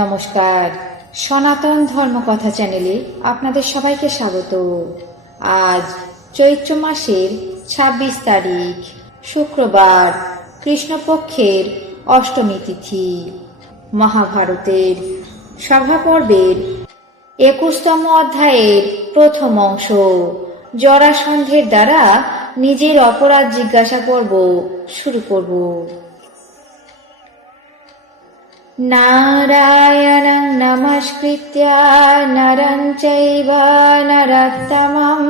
নমস্কার, সনাতন ধর্মকথা চ্যানেলে আপনাদের সবাইকে স্বাগত। আজ চৈত্র মাসের ২৬ তারিখ শুক্রবার, কৃষ্ণপক্ষের অষ্টমী তিথি। মহাভারতের সভাপর্বের ২১তম অধ্যায়ের প্রথম অংশ, জরাসন্ধের দ্বারা নিজের অপরাধ জিজ্ঞাসা পর্ব শুরু করব। নারায়ণং নমস্কৃত্য নরং চৈব নরোত্তমং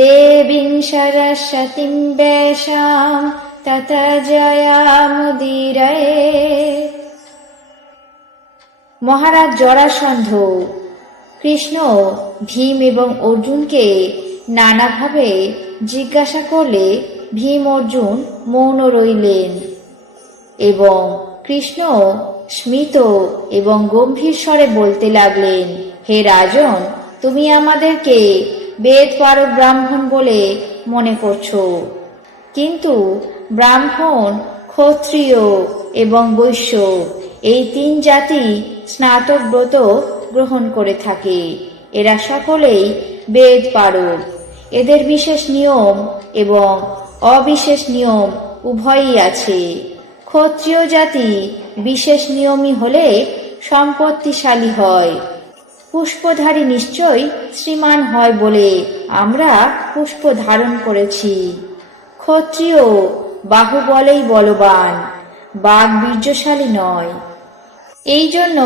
দেবীং সরস্বতীং ব্যাসাং ততো জয়মুদীরয়েৎ। মহারাজ জরাসন্ধ কৃষ্ণ, ভীম এবং অর্জুনকে নানাভাবে জিজ্ঞাসা করলে ভীম অর্জুন মৌন রইলেন এবং কৃষ্ণ স্মিত এবং গম্ভীর স্বরে বলতে লাগলেন, হে রাজন, তুমি আমাদেরকে বেদ পারক ব্রাহ্মণ বলে মনে করছো, কিন্তু ব্রাহ্মণ, ক্ষত্রিয় এবং বৈশ্য এই তিন জাতি স্নাতক ব্রত গ্রহণ করে থাকে। এরা সকলেই বেদ পারক। এদের বিশেষ নিয়ম এবং অবিশেষ নিয়ম উভয়ই আছে। ক্ষত্রিয় জাতি বিশেষ নিয়মী হলে সম্পত্তিশালী হয়। পুষ্পধারী নিশ্চয় শ্রীমান হয় বলে আমরা পুষ্প ধারণ করেছি। ক্ষত্রিয় বাহুবলেই বলবান, বাক বীর্যশালী নয়। এই জন্য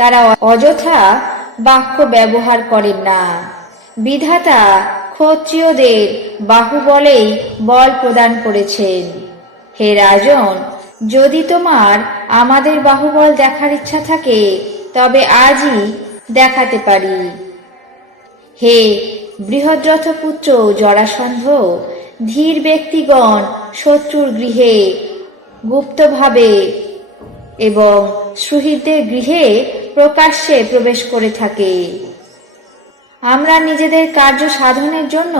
তারা অযথা বাক্য ব্যবহার করেন না। বিধাতা ক্ষত্রিয়দের বাহুবলেই বল প্রদান করেছেন। হে রাজন, যদি তোমার আমাদের বাহুবল দেখার ইচ্ছা থাকে তবে আজই দেখাতে পারি। হে বৃহদ্রথ পুত্র জরাসন্ধ, ধীর ব্যক্তিগণ শত্রুর গৃহে গুপ্তভাবে এবং সুহৃদদের গৃহে প্রকাশ্যে প্রবেশ করে থাকে। আমরা নিজেদের কার্য সাধনের জন্য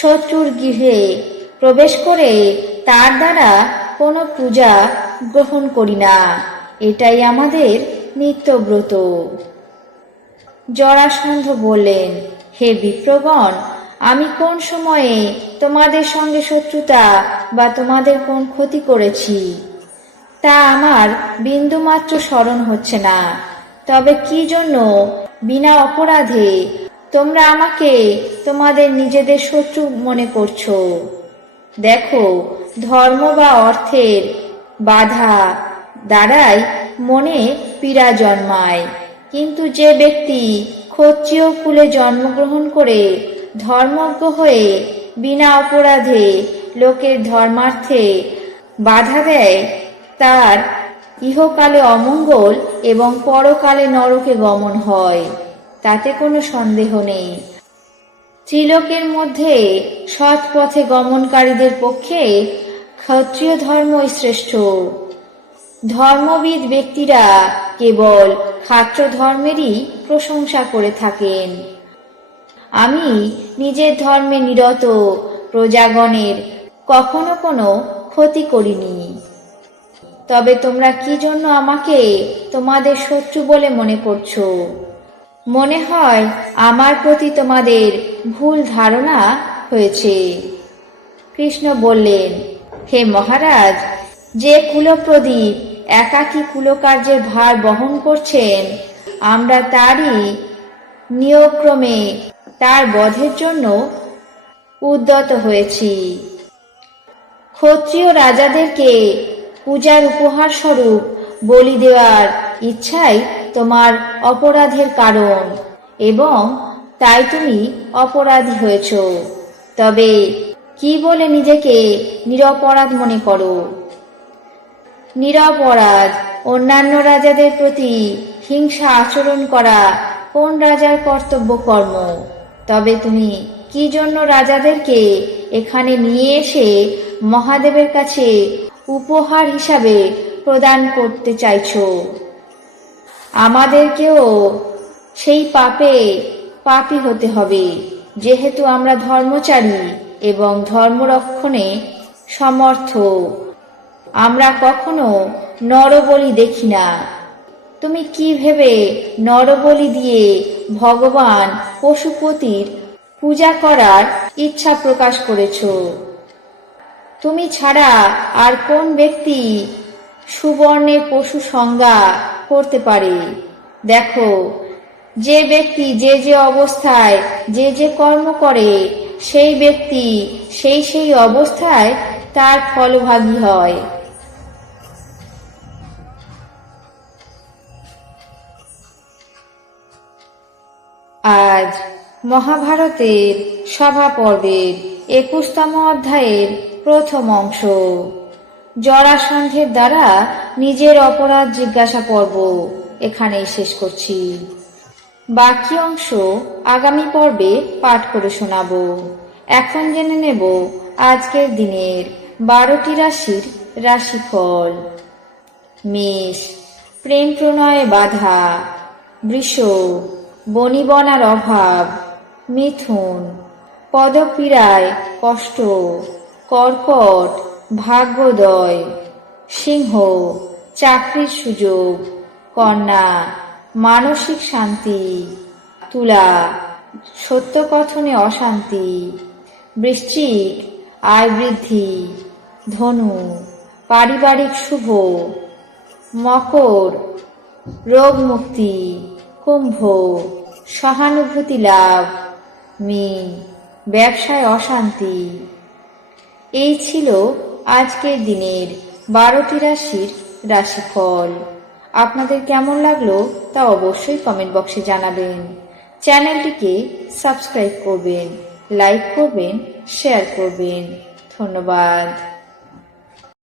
শত্রুর গৃহে প্রবেশ করে তার দ্বারা কোনো পূজা গ্রহণ করি না। এটাই আমাদের নিত্যব্রত। জরাসন্ধ বললেন, হে বিপ্রগণ, আমি কোন সময়ে তোমাদের সঙ্গে শত্রুতা বা তোমাদের কোন ক্ষতি করেছি তা আমার বিন্দুমাত্র স্মরণ হচ্ছে না। তবে কি জন্য বিনা অপরাধে তোমরা আমাকে তোমাদের নিজেদের শত্রু মনে করছো? দেখো, ধর্ম বা অর্থের বাধা দ্বারাই মনে পীড়া জন্মায়, কিন্তু যে ব্যক্তি ক্ষত্রিয় কুলে জন্মগ্রহণ করে ধর্মজ্ঞ হয়ে বিনা অপরাধে লোকের ধর্মার্থে বাধা দেয়, তার ইহকালে অমঙ্গল এবং পরকালে নরকে গমন হয়, তাতে কোনো সন্দেহ নেই। ত্রিলোকের মধ্যে সৎ পথে গমনকারীদের পক্ষে ক্ষত্রিয় ধর্মই শ্রেষ্ঠ। ধর্মবিদ ব্যক্তিরা কেবল ক্ষাত্র ধর্মেরই প্রশংসা করে থাকেন। আমি নিজের ধর্মে নিরত প্রজাগণের কখনো কোনো ক্ষতি করিনি। তবে তোমরা কি জন্য আমাকে তোমাদের শত্রু বলে মনে করছো? মনে হয় আমার প্রতি তোমাদের ভুল ধারণা হয়েছে। কৃষ্ণ বললেন, হে মহারাজ, যে কুলপ্রদীপ একাকী কুলকার্যের ভার বহন করছেন, আমরা তারই নিয়মক্রমে তার বধের জন্য উদ্যত হয়েছি। ক্ষত্রিয় রাজাদেরকে পূজার উপহার স্বরূপ বলি দেওয়ার ইচ্ছাই তোমার অপরাধের কারণ এবং তাই তুমি অপরাধী হয়েছ। তবে কি বলে নিজেকে নিরপরাধ মনে করো? নিরপরাধ অন্যান্য রাজাদের প্রতি হিংসা আচরণ করা কোন রাজার কর্তব্য কর্ম? তবে তুমি কি জন্য রাজাদেরকে এখানে নিয়ে এসে মহাদেবের কাছে উপহার হিসাবে প্রদান করতে চাইছো? আমাদেরকেও সেই পাপী হতে হবে, যেহেতু আমরা ধর্মচারী এবং ধর্মরক্ষণে সমর্থ। আমরা কখনো নরবলি দেখি না। তুমি কি ভেবে নরবলি দিয়ে ভগবান পশুপতির পূজা করার ইচ্ছা প্রকাশ করেছো? তুমি ছাড়া আর কোন ব্যক্তি সুবর্ণের পশু সংজ্ঞা করতে পারে? দেখো, যে ব্যক্তি যে যে অবস্থায় যে যে কর্ম করে, সেই ব্যক্তি সেই সেই অবস্থায় তার ফলভাগী হয়। আজ মহাভারতের সভা পর্বের 21তম অধ্যায়ের প্রথম অংশ, জরাসন্ধের দ্বারা নিজের অপরাধ জিজ্ঞাসা পর্ব এখানেই শেষ করছি। বাকি অংশ আগামী পর্বে পাঠ করে শোনাবো। এখন জেনে নেব আজকের দিনের 12টি রাশির রাশিফল। মেষ, প্রেম প্রণয়ে বাধা। বৃষ, বনিবনার অভাব। মিথুন, পদপীড়ায় কষ্ট। কর্কট, ভাগ্যোদয়। সিংহ, চাকরির সুযোগ। কন্যা, মানসিক শান্তি। তুলা, সত্য কথনে অশান্তি। বৃশ্চিক, আয় বৃদ্ধি। ধনু, পারিবারিক শুভ। মকর, রোগ মুক্তি। কুম্ভ, সহানুভূতি লাভ। মীন, ব্যবসায় অশান্তি। এই ছিল আজকের দিনের 12টি রাশির রাশিফল। আপনাদের কেমন লাগলো তা অবশ্যই কমেন্ট বক্সে জানাবেন। চ্যানেলটিকে সাবস্ক্রাইব করবেন, লাইক করবেন, শেয়ার করবেন। ধন্যবাদ।